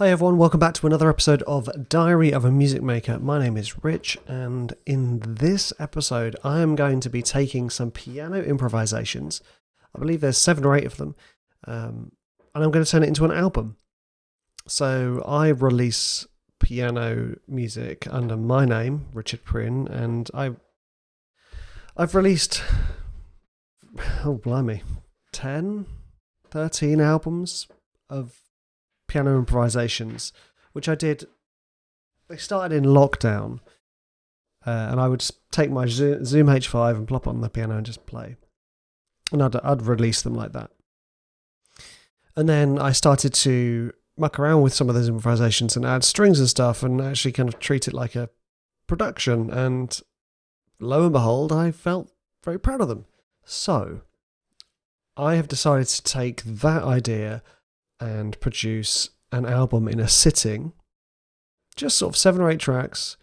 Hi everyone, welcome back to another episode of Diary of a Music Maker. My name is Rich, and in this episode I am going to be taking some piano improvisations. I believe there's 7 or 8 of them, and I'm going to turn it into an album. So I release piano music under my name, Richard Prynne, and I've released, 10, 13 albums of piano improvisations, which I did. They started in lockdown, and I would just take my Zoom H5 and plop it on the piano and just play, and I'd release them like that. And then I started to muck around with some of those improvisations and add strings and stuff, and actually kind of treat it like a production. And lo and behold, I felt very proud of them. So I have decided to take that idea and produce an album in a sitting, just sort of 7 or 8 tracks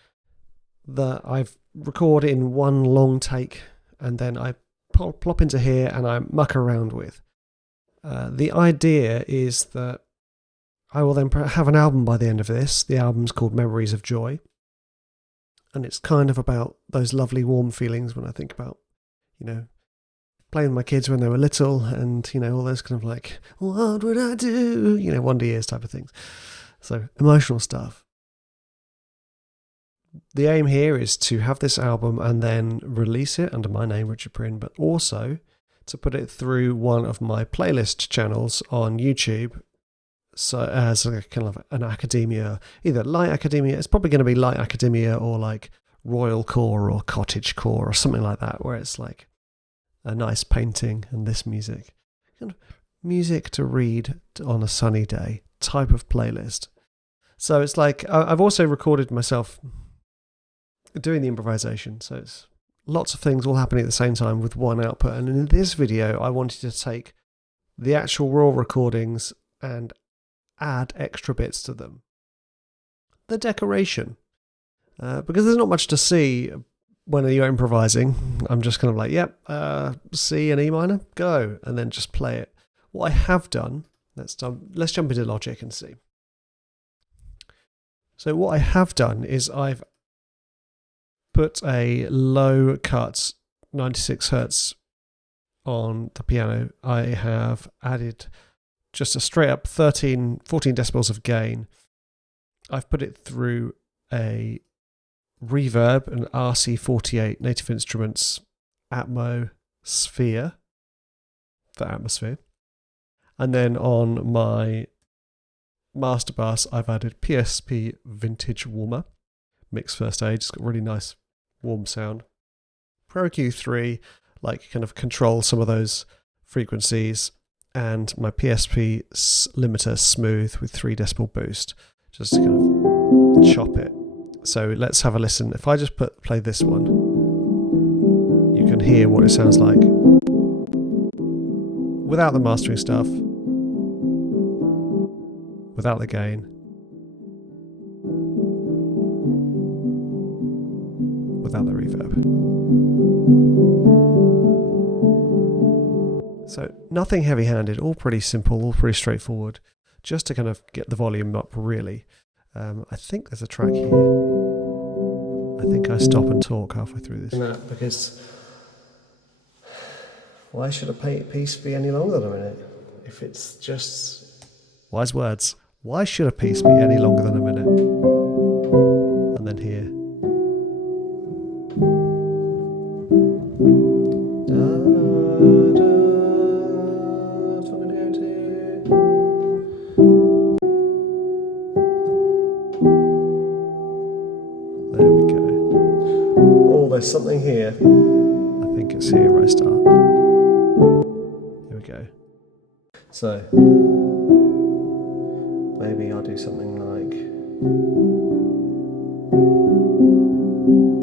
that I've recorded in one long take, and then I plop into here and I muck around with. The idea is that I will then have an album by the end of this. The album's called Memories of Joy, and it's kind of about those lovely warm feelings when I think about, playing with my kids when they were little, and all those kind of like, what would I do, Wonder Years type of things. So emotional stuff. The aim here is to have this album and then release it under my name, Richard Prynne, but also to put it through one of my playlist channels on YouTube, so as a kind of an academia, either light academia. It's probably going to be light academia, or like royal core or cottage core or something like that, where it's like a nice painting and this music, kind of music to read on a sunny day type of playlist. So it's like, I've also recorded myself doing the improvisation, so it's lots of things all happening at the same time with one output. And in this video I wanted to take the actual raw recordings and add extra bits to them. The decoration, because there's not much to see when you're improvising. I'm just kind of like, C and E minor, go, and then just play it. What I have done, let's jump into Logic and see. So what I have done is I've put a low cut 96 Hertz on the piano. I have added just a straight up 14 decibels of gain. I've put it through a reverb, an RC48 Native Instruments Atmosphere for atmosphere, and then on my master bass I've added PSP Vintage Warmer Mix First Aid. It's got really nice warm sound. Pro Q3, like, kind of control some of those frequencies, and my PSP limiter Smooth with 3 decibel boost, just to kind of chop it. So let's have a listen. If I just play this one, you can hear what it sounds like without the mastering stuff, without the gain, without the reverb. So nothing heavy-handed, all pretty simple, all pretty straightforward, just to kind of get the volume up really. I think there's a track here. I think I stop and talk halfway through this. Because why should a piece be any longer than a minute? If it's just... Wise words. Why should a piece be any longer than a minute? And then here. There's something here. I think it's here where I start. Here we go. So maybe I'll do something like,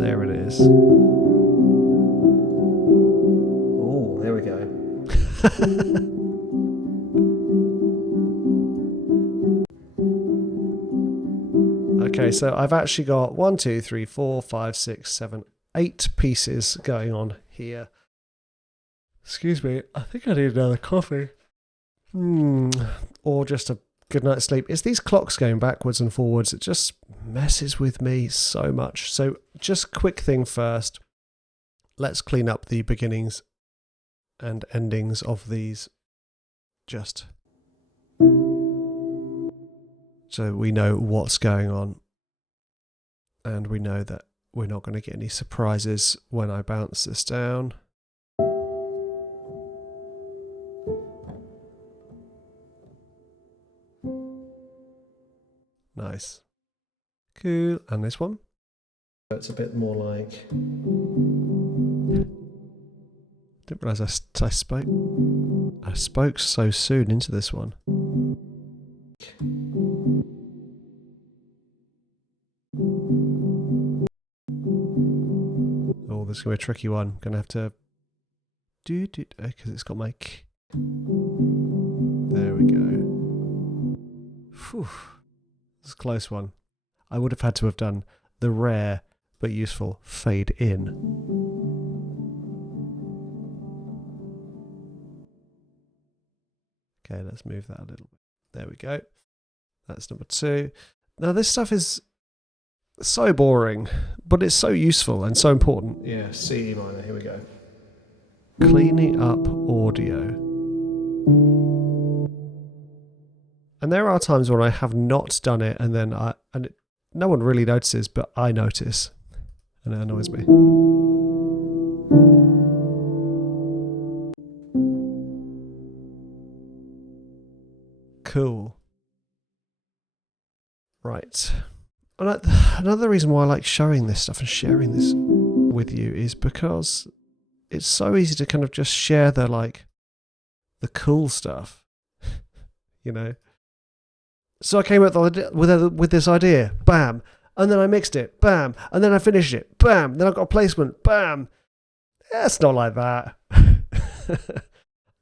there it is. Oh, there we go. Okay, so I've actually got 1, 2, 3, 4, 5, 6, 7, 8 pieces going on here. Excuse me, I think I need another coffee. Or just a good night's sleep. It's these clocks going backwards and forwards. It just messes with me so much. So just quick thing first. Let's clean up the beginnings and endings of these just so we know what's going on. And we know that we're not going to get any surprises when I bounce this down. Nice. Cool. And this one. It's a bit more like... Didn't realise I spoke so soon into this one. Oh, this is going to be a tricky one. I'm going to have to do because it's got my... There we go. Phew. This is a close one. I would have had to have done the rare but useful fade in. Okay, let's move that a little bit. There we go. That's number 2. Now this stuff is so boring, but it's so useful and so important. Yeah, C minor, here we go. Cleaning up audio. And there are times when I have not done it and then no one really notices, but I notice. And it annoys me. Cool. Right. Another reason why I like showing this stuff and sharing this with you is because it's so easy to kind of just share the cool stuff, you know. So I came up with this idea, bam, and then I mixed it, bam, and then I finished it, bam, then I got a placement, bam. Yeah, it's not like that.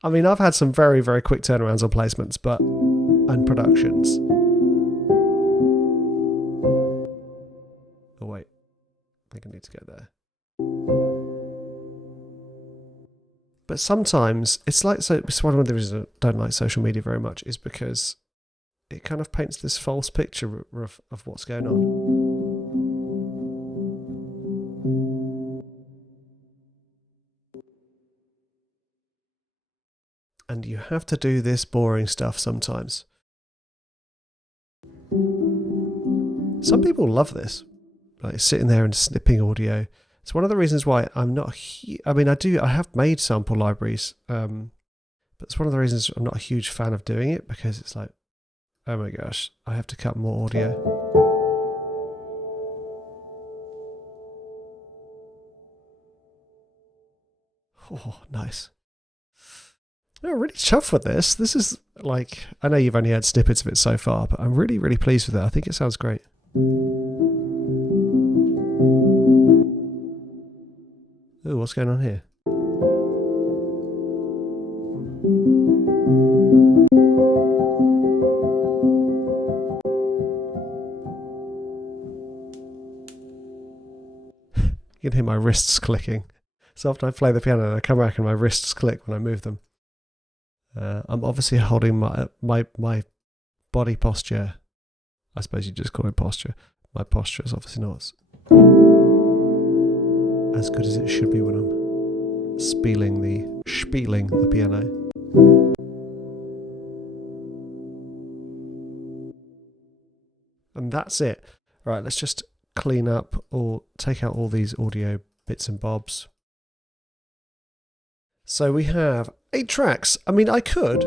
I mean, I've had some very, very quick turnarounds on placements, and productions. Oh wait, I think I need to go there. But sometimes it's one of the reasons I don't like social media very much is because it kind of paints this false picture of what's going on. And you have to do this boring stuff sometimes. Some people love this, like sitting there and snipping audio. It's one of the reasons why I'm not... I have made sample libraries, but it's one of the reasons I'm not a huge fan of doing it, because it's like, oh my gosh, I have to cut more audio. Oh, nice. I'm really chuffed with this. This is like, I know you've only had snippets of it so far, but I'm really, really pleased with it. I think it sounds great. Ooh, what's going on here? You can hear my wrists clicking. So often I play the piano and I come back and my wrists click when I move them. I'm obviously holding my body posture. I suppose you just call it posture. My posture is obviously not as good as it should be when I'm spieling the piano. And that's it. Right, let's just clean up or take out all these audio bits and bobs. So we have 8 tracks. I mean, I could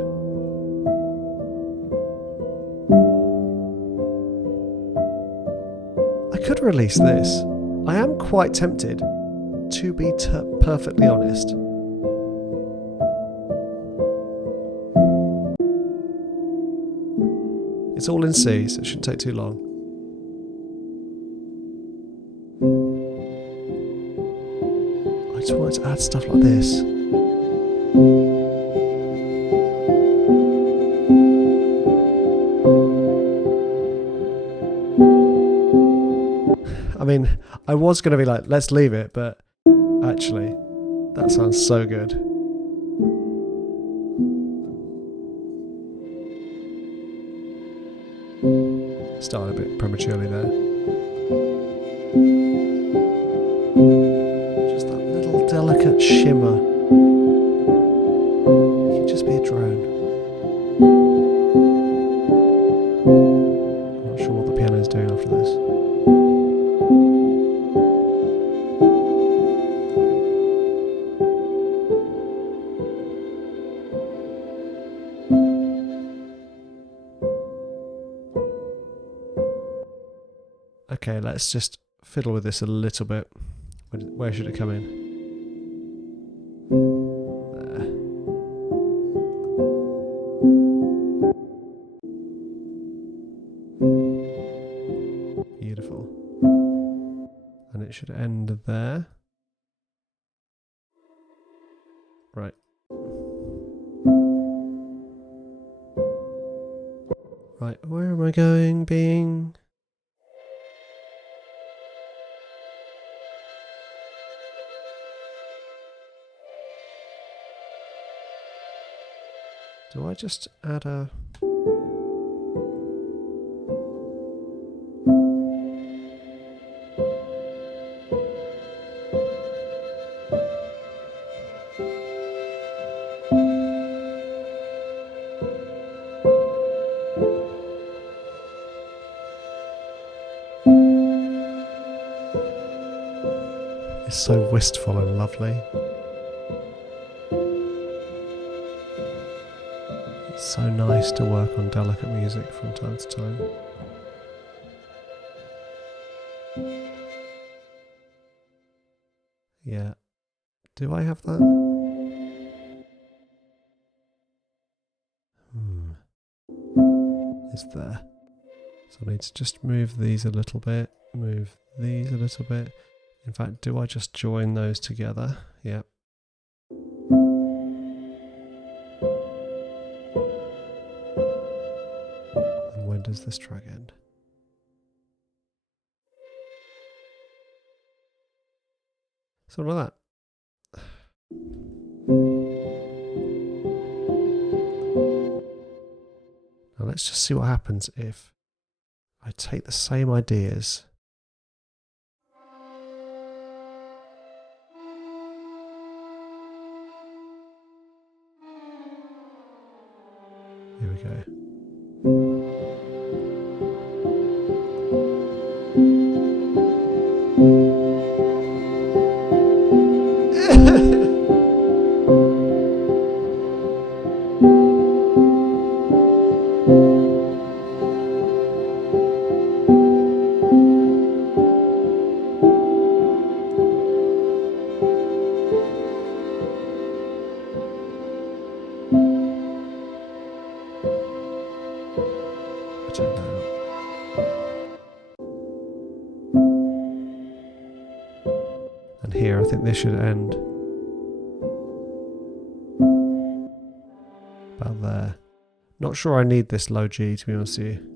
release this. I am quite tempted, to be perfectly honest. It's all in C, so it shouldn't take too long. I just wanted to add stuff like this. I mean, I was going to be like, let's leave it, but actually, that sounds so good. Started a bit prematurely there. Just that little delicate shimmer. It could just be a drone. I'm not sure what the piano's doing after this. Okay, let's just fiddle with this a little bit. Where should it come in? There. Beautiful. And it should end there. Right. Right, where am I going, being? Do I just add a... It's so wistful and lovely. It's so nice to work on delicate music from time to time. Yeah. Do I have that? It's there. So I need to just move these a little bit, move these a little bit. In fact, do I just join those together? Yep. And when does this track end? Something like that. Now let's just see what happens if I take the same ideas . Here we go. And here I think this should end about there. Not sure I need this low G, to be honest with you.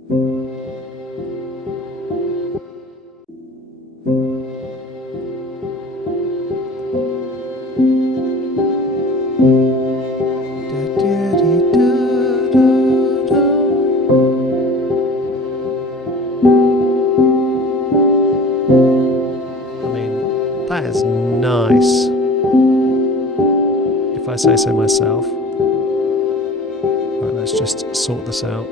That is nice, if I say so myself. Right, let's just sort this out.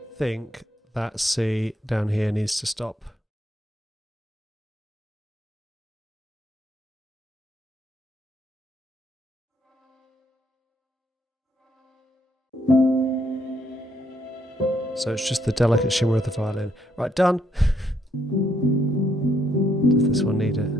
I think that C down here needs to stop. So it's just the delicate shimmer of the violin. Right, done. Does this one need it?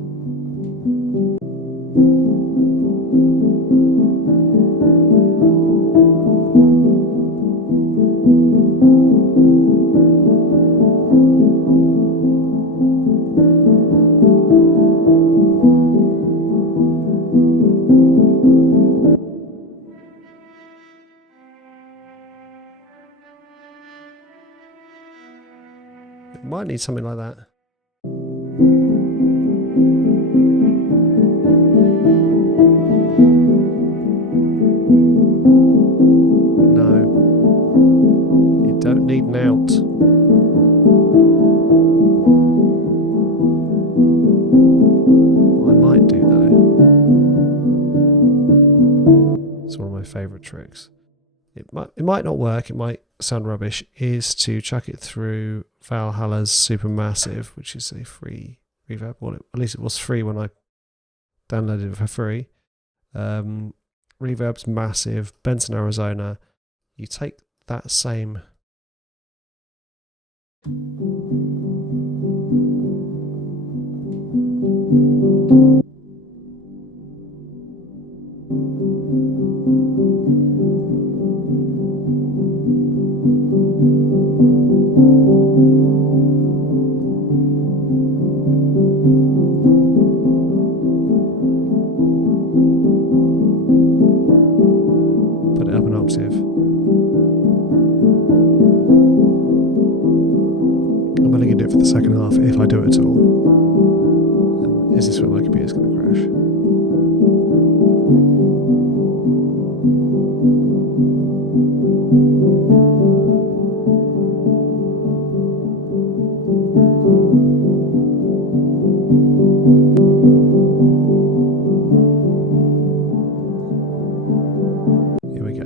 It might need something like that. No. You don't need an out. What I might do though, it's one of my favourite tricks. It might not work, it might sound rubbish, is to chuck it through Valhalla's Supermassive, which is a free reverb. Well, at least it was free when I downloaded it for free. Reverb's massive, Benson, Arizona. You take that same put it up an octave. I'm only going to do it for the second half if I do it at all. And is this where my computer's going to crash? Here we go.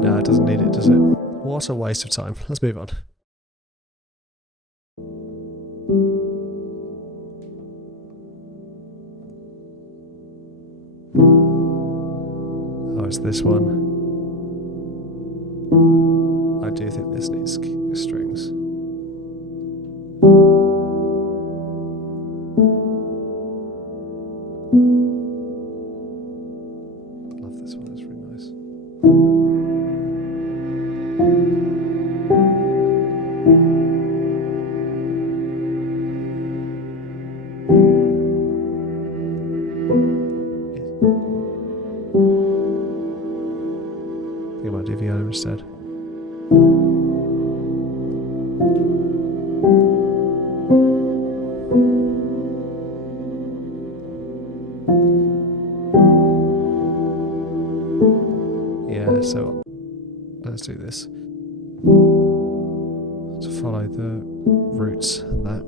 No, it doesn't need it, does it? What a waste of time. Let's move on. Oh, it's this one. I do think this needs strings. Love this one, it's really nice. I think I might do viola instead. Yeah, so let's do this. To follow the roots and that.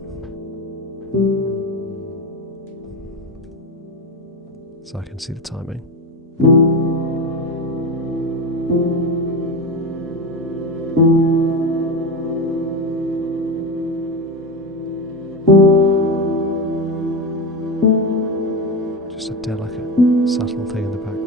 So I can see the timing. Just a delicate, subtle thing in the background.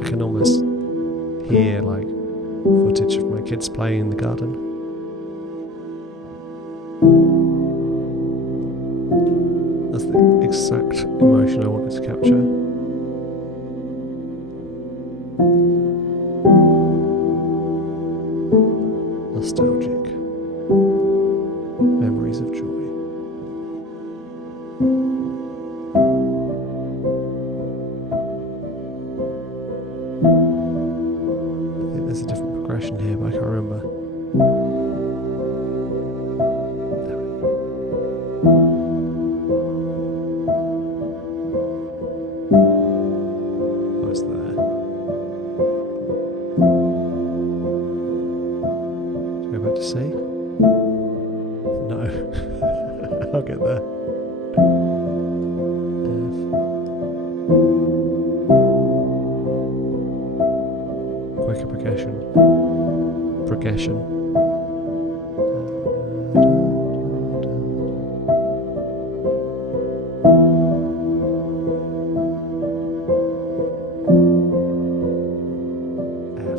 I can almost hear like footage of my kids playing in the garden. That's the exact emotion I wanted to capture. Nostalgic. Memories of joy. I think there's a different progression here, but I can't remember. There we go. Oh, it's there. Go back to C? No. I'll get there. F. Quicker progression. F.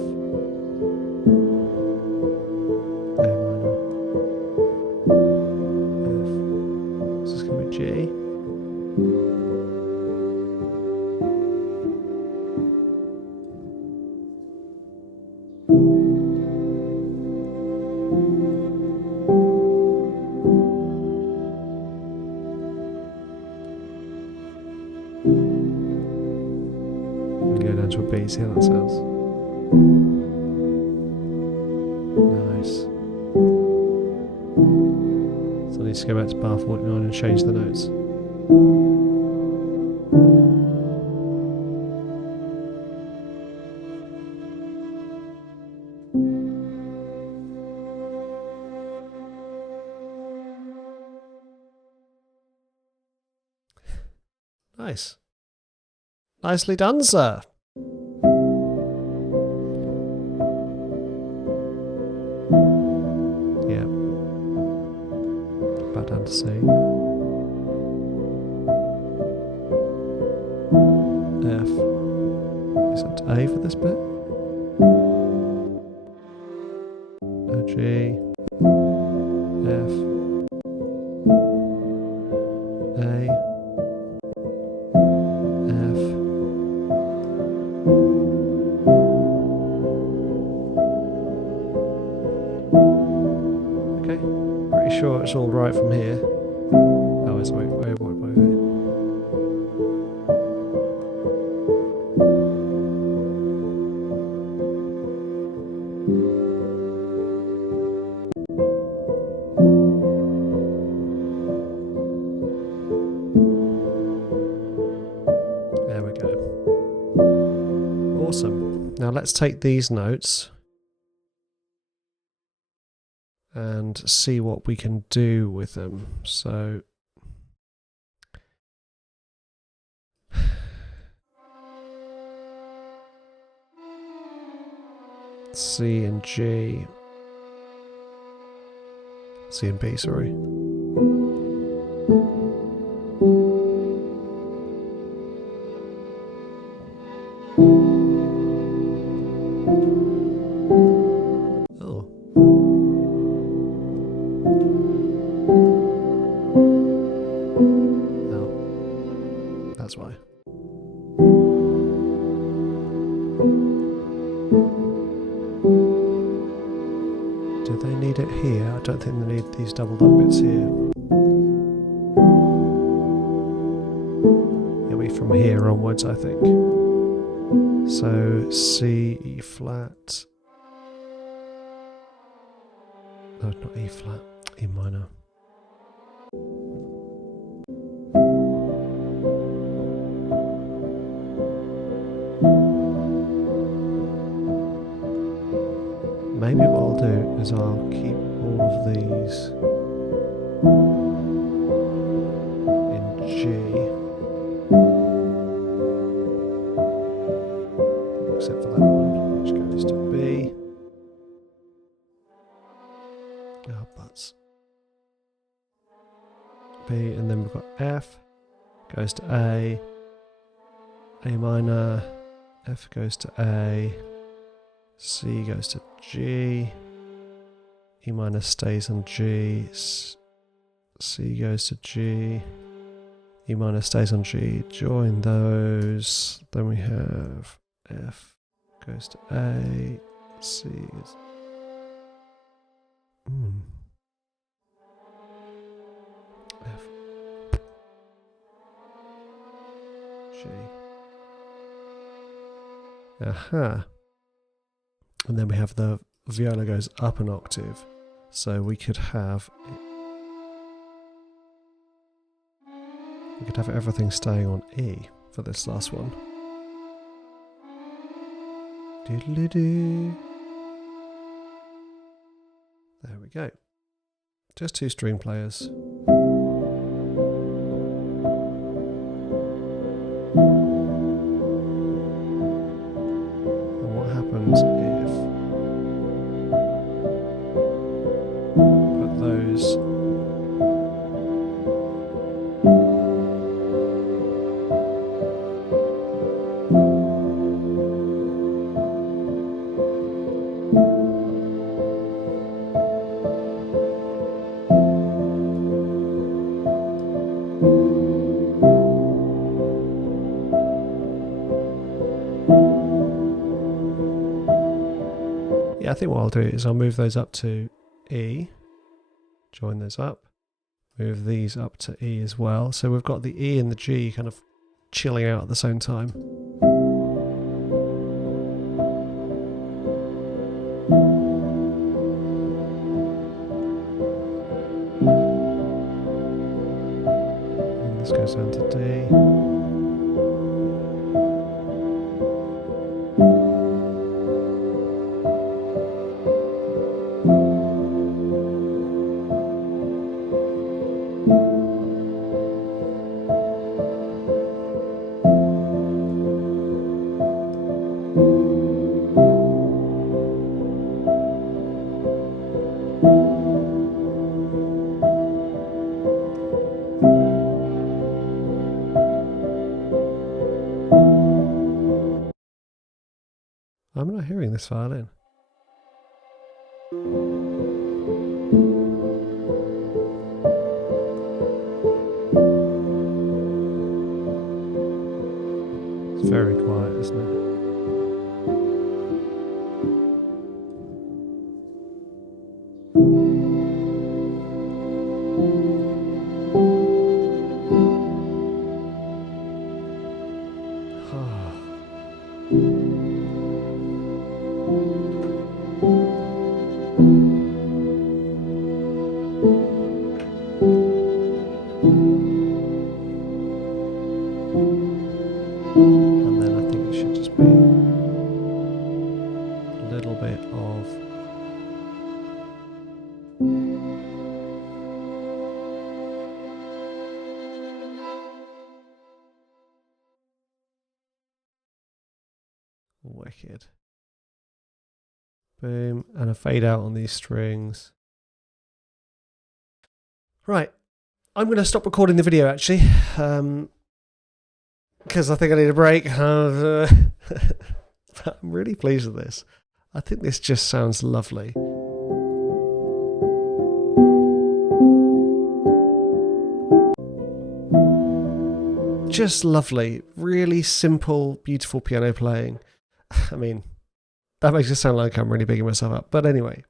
A minor. F. Is this going to be G? Go down to a B, see how that sounds. Nice. So I need to go back to bar 49 and change the notes. Nice. Nicely done, sir. Yeah. Back down to C. F. Is that A for this bit? G. F. A. Sure it's all right from here. Oh, it's wait. There we go. Awesome. Now let's take these notes and see what we can do with them. So C and G, C and B, sorry. That's why. Do they need it here? I don't think they need these doubled up bits here. It'll be from here onwards, I think. So C, E flat. No, not E flat, E minor. Maybe what I'll do is I'll keep all of these in G, except for that one, which goes to B. Oh, butts. B, and then we've got F, goes to A minor, F goes to A, C goes to G, E minor stays on G, C goes to G, E minor stays on G, join those, then we have F goes to A, C is... F, G. Aha. And then we have the viola goes up an octave. So we could have everything staying on E for this last one. Doodle-doo. There we go. Just two string players. And what happens if put those I think what I'll do is I'll move those up to E, join those up, move these up to E as well. So we've got the E and the G kind of chilling out at the same time. And this goes down to D. I'm not hearing this violin. It's very quiet, isn't it? And then I think it should just be a little bit of wicked. Boom, and a fade out on these strings. Right, I'm going to stop recording the video actually, because I think I need a break. I'm really pleased with this. I think this just sounds lovely. Just lovely, really simple, beautiful piano playing. I mean, that makes it sound like I'm really bigging myself up, but anyway.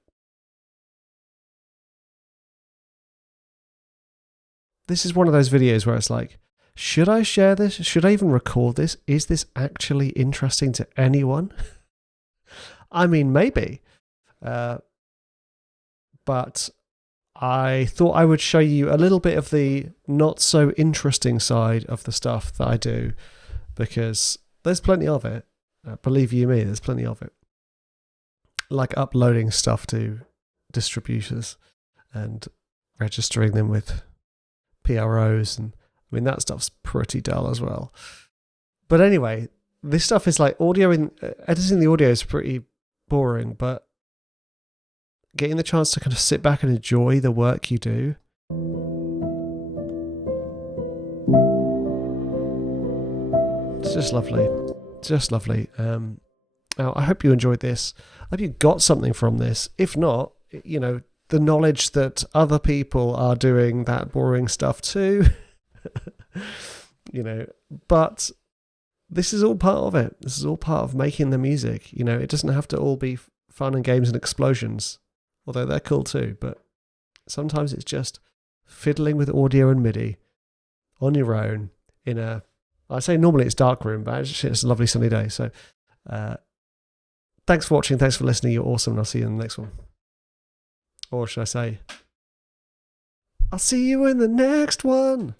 This is one of those videos where it's like, should I share this? Should I even record this? Is this actually interesting to anyone? I mean, maybe. But I thought I would show you a little bit of the not so interesting side of the stuff that I do, because there's plenty of it. Believe you me, there's plenty of it. Like uploading stuff to distributors and registering them with PROs, and I mean that stuff's pretty dull as well. But anyway, this stuff is like editing the audio is pretty boring, but getting the chance to kind of sit back and enjoy the work you do, it's just lovely. Just lovely. Now, I hope you enjoyed this. I hope you got something from this. If not, you know, the knowledge that other people are doing that boring stuff too, you know, but this is all part of it. This is all part of making the music. You know, it doesn't have to all be fun and games and explosions, although they're cool too, but sometimes it's just fiddling with audio and MIDI on your own in I say normally it's dark room, but actually it's a lovely sunny day. So thanks for watching. Thanks for listening. You're awesome. And I'll see you in the next one. Or should I say, I'll see you in the next one.